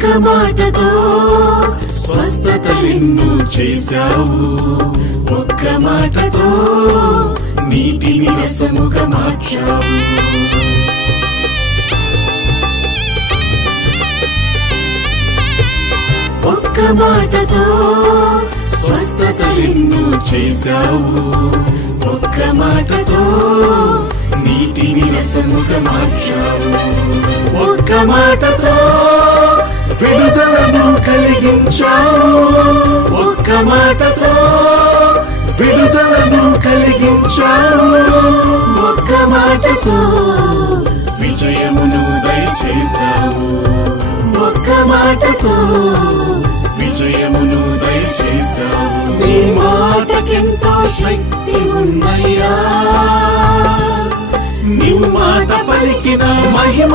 ఒక్క మాటతో స్వస్థతలెన్నో చేశావు, ఒక్క మాటతో నీటిని రసముగా మార్చావు. ఒక్క మాటతో స్వస్థతలెన్నో చేశావు, ఒక్క మాటతో నీటిని రసముగా మార్చావు. ఒక్క మాటతో విడుదలను కలిగించావు, ఒక్క మాటతో విడుదలను కలిగించావు. ఒక్క మాటతో విజయమును దయచేశావు, ఒక్క మాటతో విజయమును దయచేశావు. నీ మాటకెంతో శక్తి ఉన్నయ్యా, నీవు మాట పలికిన మహిమ